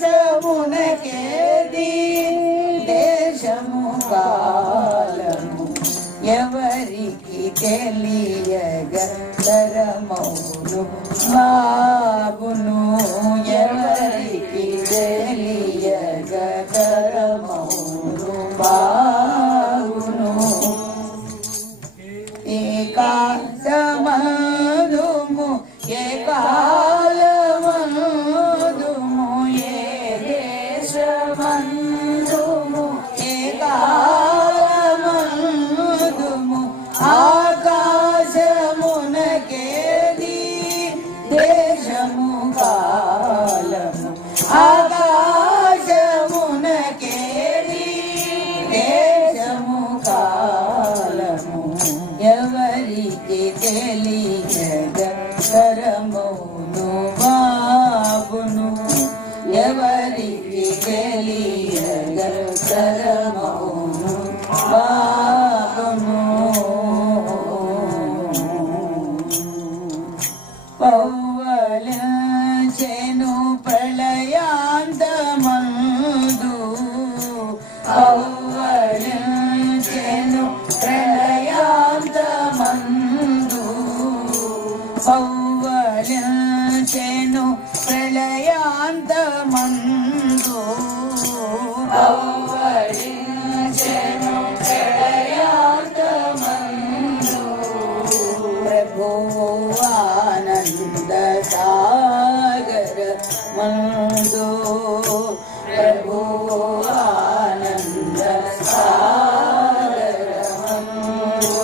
శమునకేది దేశము కాలము ఎవరికి తెలియగరమౌను బాబును ఎవరికి తెలియగరమౌను బాబును ఏకాశమదుము ఏకాలమదుము ఏ దేశమందుము ఏకాలమదుము ఆకాశమునకేది దేశము కాలము ఆకాశమునకేది దేశము కాలము ఎవరికి తెలియగరమౌను బాబును ఎవరికి తెలియగరమౌను బాబును పౌవలించెను ప్రళయాంతమందు పౌవలించెను ప్రళయాంతమందు పౌవలించెను ప్రళయాంతమందు పౌవలించెను ప్రళయాంతమందు ప్రభువానంద సాగర మందు ప్రభువానంద సాగర మందు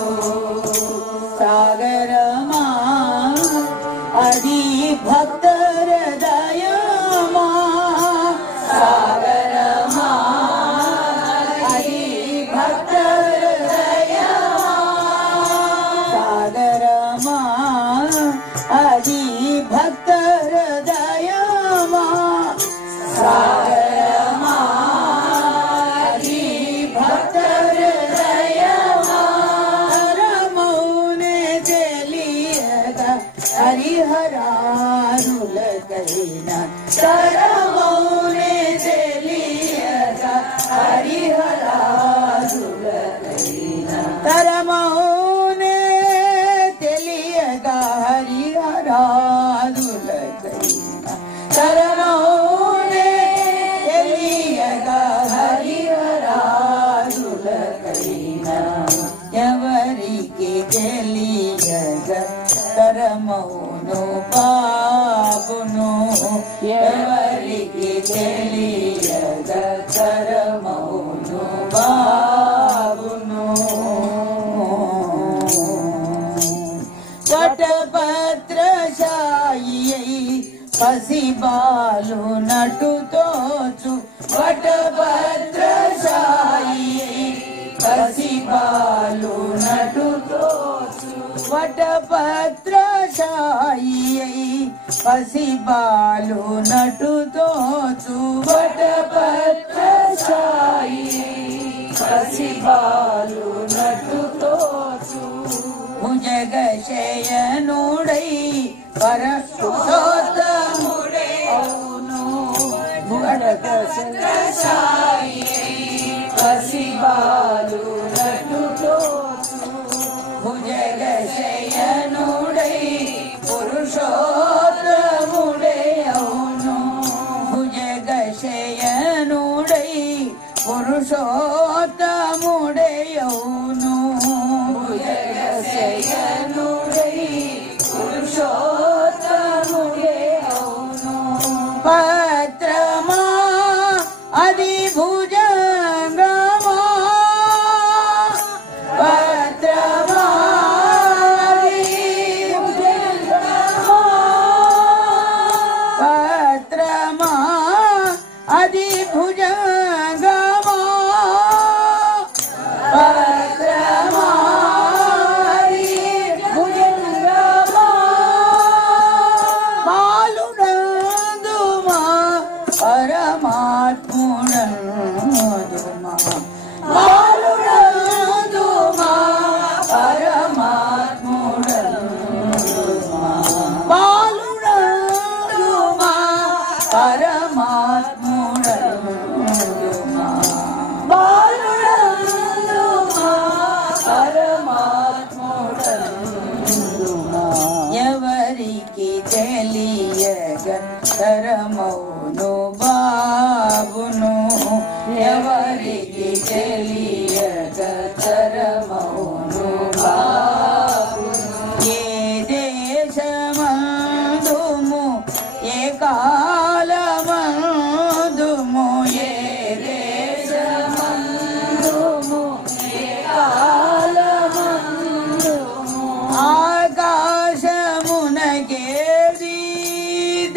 సాగరమా అది భక్తర దయమా సాగరమా అది భక్తర దయమా సాగరమా అది భక్తర దయమా సాగరమా అది భక్తర దయమా రమౌనే తెలియగ హరిహరారులకైనా తరమౌనే తెలియగ హరిహరారులకైనా తరమౌనే తెలియగ హరిహరారులకైనా తరమౌనే తెలియగ హరిహరారులకైనా ఎవరికి తెలియగ తరమౌను బాబును ఎవరికి తెలియగ తరమౌను బాబును వటపత్రశాయి పసిబాలు నటుతోచు వటపత్రశాయి పసిబాలు నటుతోచు వటపత్రశాయి పసిబాలు నటుతోచు వటపత్రశాయి పసిబాలు నటుతోచు భుజగశయనుడై పరశుద్ధోత్తముడై అవును వటపత్రశాయి పసిబాలు నటుతోచు భుజగశయనుడై పురుషోత్తముడై అవును భుజగశయనుడై పురుషోత్తముడై అవును భుజగశయనుడై పురుషోత్తముడై అవును పత్రమా అది భుజంగమా పత్రమా అది భుజంగమా పత్రమా అది భుజంగమా పత్రమా అది భుజంగమా బాలునందుమా పరమాత్మునందుమా బాలునందుమా పరమాత్మునందుమా బాలునందుమా పరమ పరమాత్ముడందుమా బాలుడందుమా పరమాత్ముడందుమా ఎవరికి తెలియగ తరమౌను బాబును ఎవరికి తెలియగ తరమౌను బాబును ఏ దేశమందుము ఏ కాలమందుము ఏ దేశమందుము ఏ కాలమందుము ఆకాశమునకేది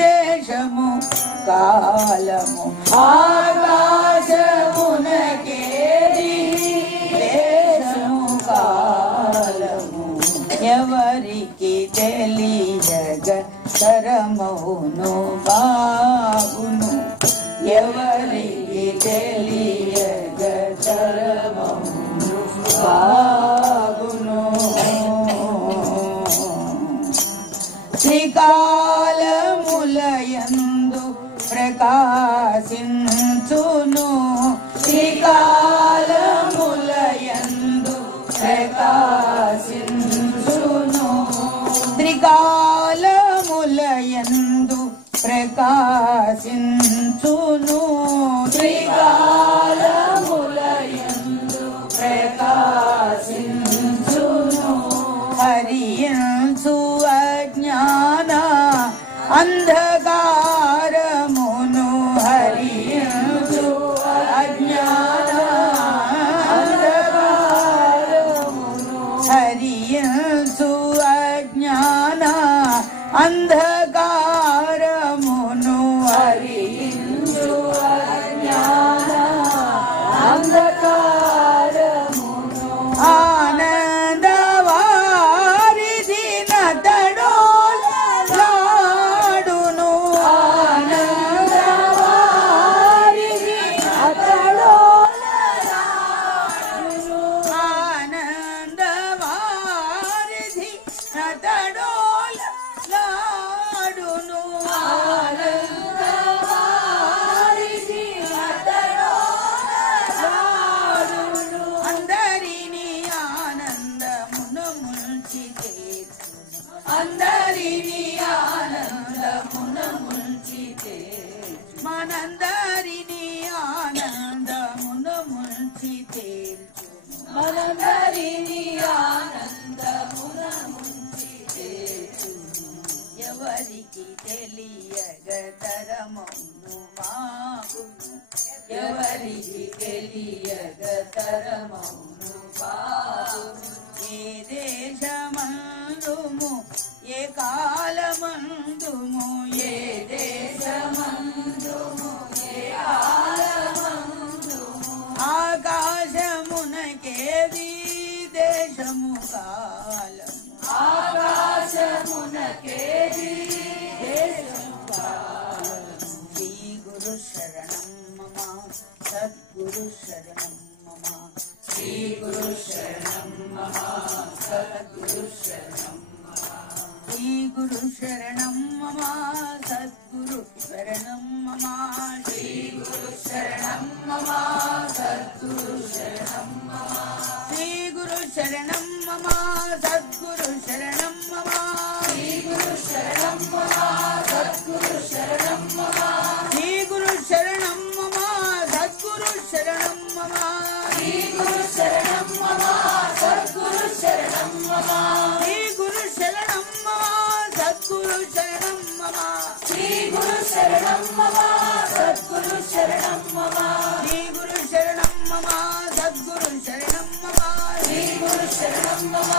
దేశము కాలము ఆకాశమునకేది దేశము కాలము ఎవరికి తెలియగ తరమౌను బాబును ఎవరికి తెలియగ తరమౌను బాబును శ్రీకాలములయందు ప్రకాశించును శ్రీకాలములయందు ప్రకాశించును త్రికాలములయందు ప్రకాశించును త్రికాలములయందు ప్రకాశించును హరియంచు అజ్ఞాన అంధకారమును హరియంచు అజ్ఞాన అంధకారమును హరియంచు అజ్ఞాన అంధకారమును హరియంచు అజ్ఞాన అంధకారమును ఆనందవారిధి నతడోలాడును ఆనందవారిధి నతడోలాడును ఆనందవారిధి నతడోలాడును ఆనందవారిధి నతడోలాడును అందరినీ ఆనందమున ముంచితే అందరినీ ఆనందమున ముంచితే మనందరినీ ఆనందమున ముంచితే మనందరినీ ఆనందమున ముంచితే ఎవరికి తెలియగ తరమౌను బాబును ఎవరికి తెలియగ తరమౌను బాబును ఏ దేశమందుము ఏ కాలమందుము ఏ దేశమందుము ఏ కాలమందుము ఆకాశమునకేది దేశము కాలము ఆకాశమునకేది దేశము కాలము శ్రీ గురు శరణం మమ సద్గురు శరణం మమ శ్రీ గురు శరణం మమ సద్గురు శరణం శ్రీ గురు శరణం మమ సద్గురు శరణం మమ శ్రీ గురు శరణం మమ సద్గురు శరణం మమ శ్రీ గురు శరణం మమ సద్గురు శరణం మమ శ్రీ గురు శరణం మమ సద్గురు శరణం మమ శ్రీ గురు శరణం మమ సద్గురు శరణం మమ శ్రీ గురు శరణం మమ సద్గురు శరణం మమ శ్రీ గురు శరణం మమ సద్గురు శరణం మమ శ్రీ గురు శరణం మమ సద్గురు శరణం మమ శ్రీ గురు శరణం మమ సద్గురు శరణం మమ శ్రీ గురు శరణం మమ